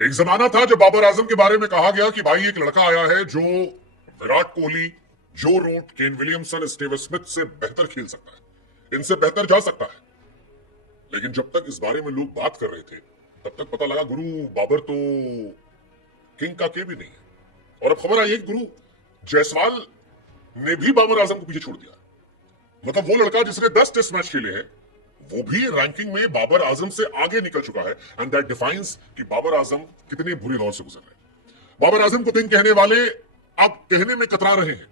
एक जमाना था जब बाबर आजम के बारे में कहा गया कि भाई एक लड़का आया है जो Virat Kohli, Joe Root, Kane Williamson, Steve Smith से बेहतर खेल सकता है, इनसे बेहतर जा सकता है। लेकिन जब तक इस बारे में लोग बात कर रहे थे तब तक पता लगा गुरु बाबर तो किंग का के भी नहीं है। और अब खबर आई है कि गुरु जायसवाल ने भी बाबर आजम को पीछे छोड़ दिया। मतलब वो लड़का जिसने 10 टेस्ट मैच खेले हैं वो भी रैंकिंग में बाबर आजम से आगे निकल चुका है। एंड दैट डिफाइंस कि बाबर आजम कितने बुरे दौर से गुजर रहे हैं। बाबर आजम को किंग कहने वाले अब कहने में कतरा रहे हैं,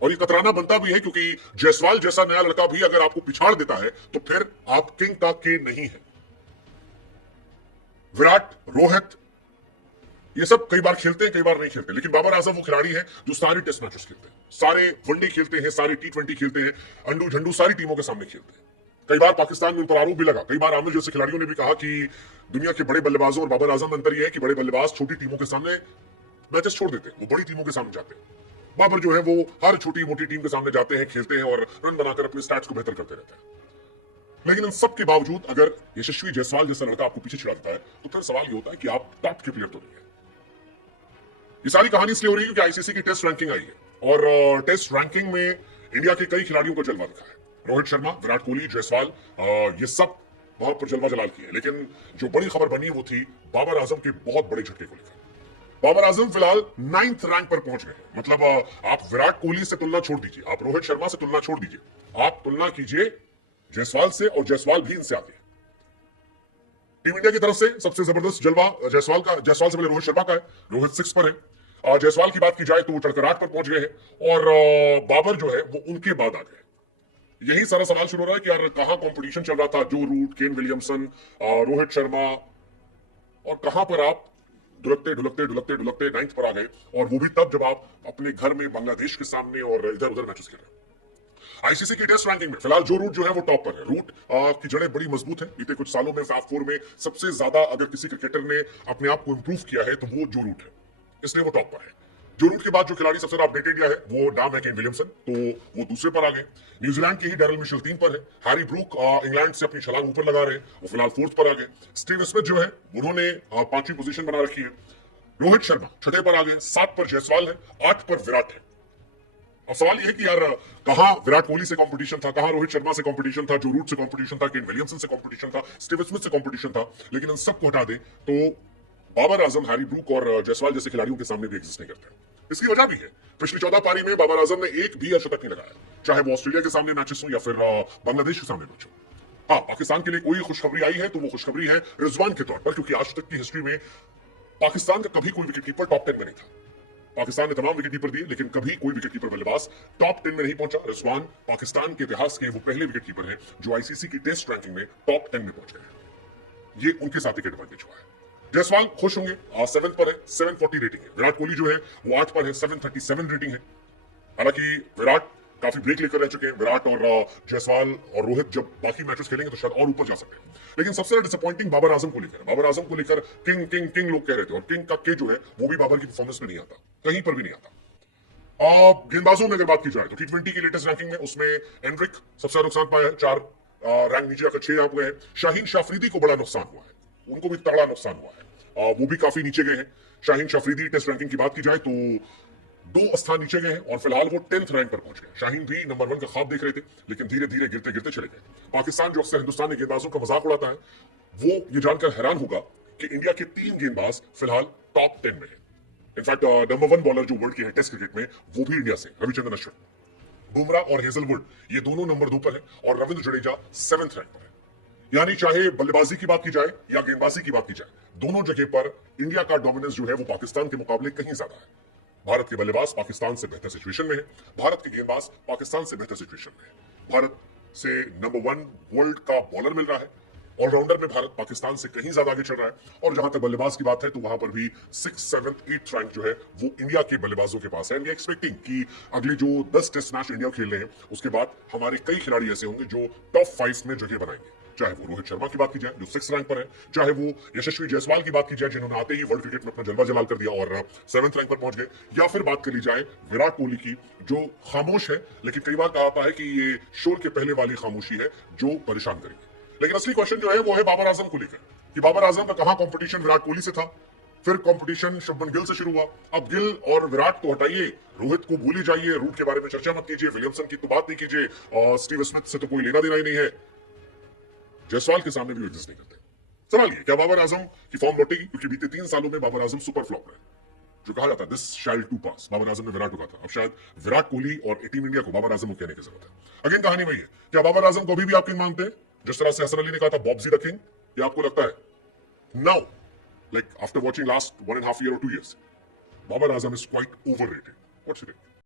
और ये कतराना बनता भी है क्योंकि जायसवाल जैसा नया लड़का भी अगर आपको पिछाड़ देता है तो फिर आप किंग का के नहीं है। विराट, रोहित ये सब कई बार खेलते हैं, कई बार नहीं खेलते, लेकिन बाबर आजम वो खिलाड़ी है जो सारे टेस्ट मैचेस खेलते हैं, सारे वनडे खेलते हैं, सारे T20 खेलते हैं, अंडू झंडू सारी टीमों के सामने खेलते हैं। कई बार पाकिस्तान में उन पर आरोप भी लगा, कई बार आमिर जैसे खिलाड़ियों ने भी कहा कि दुनिया के बड़े बल्लेबाजों और बाबर आजम में अंतर यह है कि बड़े बल्लेबाज छोटी टीमों के सामने मैचेस छोड़ देते हैं, वो बड़ी टीमों के सामने जाते हैं। बाबर जो है वो हर छोटी मोटी टीम के सामने जाते हैं, खेलते हैं और रन बनाकर अपने स्टैट्स को बेहतर करते रहते हैं। लेकिन इन सब के बावजूद अगर यशस्वी जायसवाल जैसा लड़का आपको पीछे छिड़ा देता है तो फिर सवाल ये होता है कि आप टॉप के प्लेयर तो नहीं है। ये सारी कहानी इसलिए हो रही है क्योंकि आईसीसी की टेस्ट रैंकिंग आई है और टेस्ट रैंकिंग में इंडिया के कई खिलाड़ियों को जलवा दिखा है। रोहित शर्मा, विराट कोहली, जायसवाल, ये सब वहां पर जलवा जलाल किए। लेकिन जो बड़ी खबर बनी वो थी बाबर आजम के बहुत बड़े झटके को लेकर। बाबर आजम फिलहाल 9th रैंक पर पहुंच गए। मतलब आप विराट कोहली से तुलना छोड़ दीजिए, आप रोहित शर्मा से तुलना छोड़ दीजिए, आप तुलना कीजिए जायसवाल से, और जायसवाल भी इनसे आगे है। टीम इंडिया की तरफ से सबसे जबरदस्त जलवा जायसवाल से पहले रोहित शर्मा का है। रोहित 6 पर है। जायसवाल की बात की जाए तो वो चढ़कर 8 पर पहुंच गए हैं और बाबर जो है वो उनके बाद आ गए। यही सारा सवाल शुरू हो रहा है कि यार कहां कंपटीशन चल रहा था, Joe Root, Kane Williamson, Rohit Sharma, और कहां पर आप ढुलकते ढुलकते ढुलकते ढुलकते 9th पर आ गए, और वो भी तब जब आप अपने घर में बांग्लादेश के सामने और इधर उधर मैचेस खेल रहे हैं। आईसीसी की टेस्ट रैंकिंग में फिलहाल जो रूट जो है वो टॉप पर है। रूट की जड़ें बड़ी मजबूत है। बीते कुछ सालों में फैफ 4 में सबसे ज्यादा अगर किसी क्रिकेटर ने अपने आप को इंप्रूव किया है तो वो जो रूट है, इसलिए वो टॉप पर है। जो रूट के बाद जो खिलाड़ी सबसे ज्यादा अपडेटेड है वो नाम है केन विलियमसन, तो वो दूसरे पर आ गए। न्यूजीलैंड के ही डैरल मिशेल 3 पर है। हैरी ब्रूक इंग्लैंड से अपनी छलांग ऊपर लगा रहे हैं, वो फिलहाल 4th पर आ गए। स्टीव स्मिथ जो है उन्होंने 5वीं पोजीशन बना रखी है। रोहित शर्मा 6ठे पर आ गए। 7 पर जायसवाल है, 8 पर विराट है। अब सवाल यह है कि यार कहां विराट कोहली से कंपटीशन था, कहां रोहित शर्मा से कंपटीशन था, जो रूट से कंपटीशन था, केन विलियमसन से कंपटीशन था, स्टीव स्मिथ से कंपटीशन था। लेकिन इन सबको हटा दे तो बाबर आजम, हैरी ब्रूक और जायसवाल जैसे खिलाड़ियों के सामने भी एग्जिस्ट नहीं करते। इसकी वजह भी है, पिछली 14 पारी में बाबर आजम ने एक भी अर्धशतक नहीं लगाया, चाहे वो ऑस्ट्रेलिया के सामने मैचेस हो या फिर बांग्लादेश के सामने मैच हो। हाँ, पाकिस्तान के लिए कोई खुशखबरी आई है तो वो खुशखबरी है रिजवान के तौर पर, क्योंकि आज तक की हिस्ट्री में पाकिस्तान का कभी कोई विकेटकीपर टॉप 10 में नहीं था। पाकिस्तान ने तमाम विकेटकीपर दिए लेकिन कभी कोई विकेटकीपर बल्लेबाज टॉप 10 में नहीं पहुंचा। रिजवान पाकिस्तान के इतिहास के वो पहले विकेटकीपर हैं जो आईसीसी की टेस्ट रैंकिंग में टॉप 10 में पहुंच गए हैं। ये उनके साथ एक एडवांटेज हुआ है। जायसवाल खुश होंगे, 7th पर है, 740 रेटिंग है। विराट कोहली जो है वो 8 पर है, 737 रेटिंग है। हालांकि विराट काफी ब्रेक लेकर रह चुके हैं। विराट और जायसवाल और रोहित जब बाकी मैचेस खेलेंगे तो शायद और ऊपर जा सकते हैं। लेकिन सबसे ज्यादा डिसअपॉइंटिंग बाबर आजम को लेकर, बाबर आजम को लेकर किंग किंग किंग लोग कह रहे थे, और किंग का के जो है वो भी बाबर की परफॉर्मेंस में नहीं आता, कहीं पर भी नहीं आता। गेंदबाजों में अगर बात की जाए तो T20 की लेटेस्ट रैंकिंग में उसमें एंड्रिक सबसे ज्यादा नुकसान पाया है, 4 रैंक नीचे आकर 6 आप गए। शाहीन शाफरीदी को बड़ा नुकसान हुआ है, उनको भी तगड़ा नुकसान हुआ है, वो भी काफी नीचे गए हैं। शाहीन शाफरीदी टेस्ट रैंकिंग की बात की जाए तो 2 स्थान नीचे गए हैं और फिलहाल वो 10th रैंक पर पहुंच गए। शाहीन भी नंबर 1 का ख्वाब देख रहे थे लेकिन धीरे धीरे गिरते गिरते चले गए। पाकिस्तान जो अक्सर हिंदुस्तान के गेंदबाजों का मजाक उड़ाता है, वो ये जानकर हैरान होगा कि इंडिया के 3 गेंदबाज फिलहाल टॉप 10 में है। इनफैक्ट नंबर 1 बॉलर जो वर्ल्ड के है टेस्ट क्रिकेट में वो भी इंडिया से, रविचंद्रन अश्विन। बुमराह और हेजलवुड ये दोनों नंबर 2 पर है और रविंद्र जडेजा 7th रैंक पर है। यानी चाहे बल्लेबाजी की बात की जाए या गेंदबाजी की बात की जाए, दोनों जगह पर इंडिया का डोमिनेंस जो है वो पाकिस्तान के मुकाबले कहीं ज्यादा है। भारत के बल्लेबाज पाकिस्तान से बेहतर सिचुएशन में है, भारत के गेंदबाज पाकिस्तान से बेहतर सिचुएशन में है। भारत से नंबर 1 वर्ल्ड का बॉलर मिल रहा है, ऑलराउंडर में भारत पाकिस्तान से कहीं ज्यादा आगे चल रहा है। और जहां तक बल्लेबाज की बात है तो वहां पर भी 6, 7, 8 रैंक जो है वो इंडिया के बल्लेबाजों के पास है। वी एक्सपेक्टिंग कि अगले जो 10 टेस्ट मैच इंडिया खेल रहे हैं उसके बाद हमारे कई खिलाड़ी ऐसे होंगे जो टॉप 5 में जगह बनाएंगे। चाहे वो रोहित शर्मा की बात की जाए जो 6th रैंक पर है, चाहे वो यशस्वी जायसवाल की बात की जाए जिन्होंने आते ही वर्ल्ड क्रिकेट में अपना जलवा जलाल कर दिया और 7th रैंक पर पहुंच गए, या फिर बात कर ली जाए विराट कोहली की जो खामोश है लेकिन कई बार कहा है कि ये शोर के पहले वाली खामोशी है जो परेशान करेगी। लेकिन असली क्वेश्चन जो है वो है बाबर आजम को लेकर कि बाबर आजम का कहां कंपटीशन विराट कोहली से था, फिर कंपटीशन शुभमन गिल से शुरू हुआ। अब गिल और विराट को हटाइए, रोहित को भूल ही जाइए, रूट के बारे में चर्चा मत कीजिए, विलियमसन की तो बात नहीं कीजिए, और स्टीव स्मिथ से तो कोई लेना देना ही नहीं है। जायसवाल के सामने भी एग्जिस्ट नहीं करते। सवाल ये, क्या बाबर आजम की फॉर्म लौटेगी? क्योंकि बीते 3 सालों में बाबर आजम सुपर फ्लॉप रहे। जो कहा जाता है दिस शैल टू पास, बाबर आजम ने विराट को कहा था, अब शायद विराट कोहली और टीम इंडिया को बाबर आजम को कहने की जरूरत है। अगेन कहानी वही है, क्या बाबर आजम को अभी भी आप किंग मानते हैं, जिस तरह से हसन अली ने कहा था बॉब्जी द किंग? या आपको लगता है now, like after watching last 1.5 year or 2 years, Babar Azam is quite overrated? What's your take?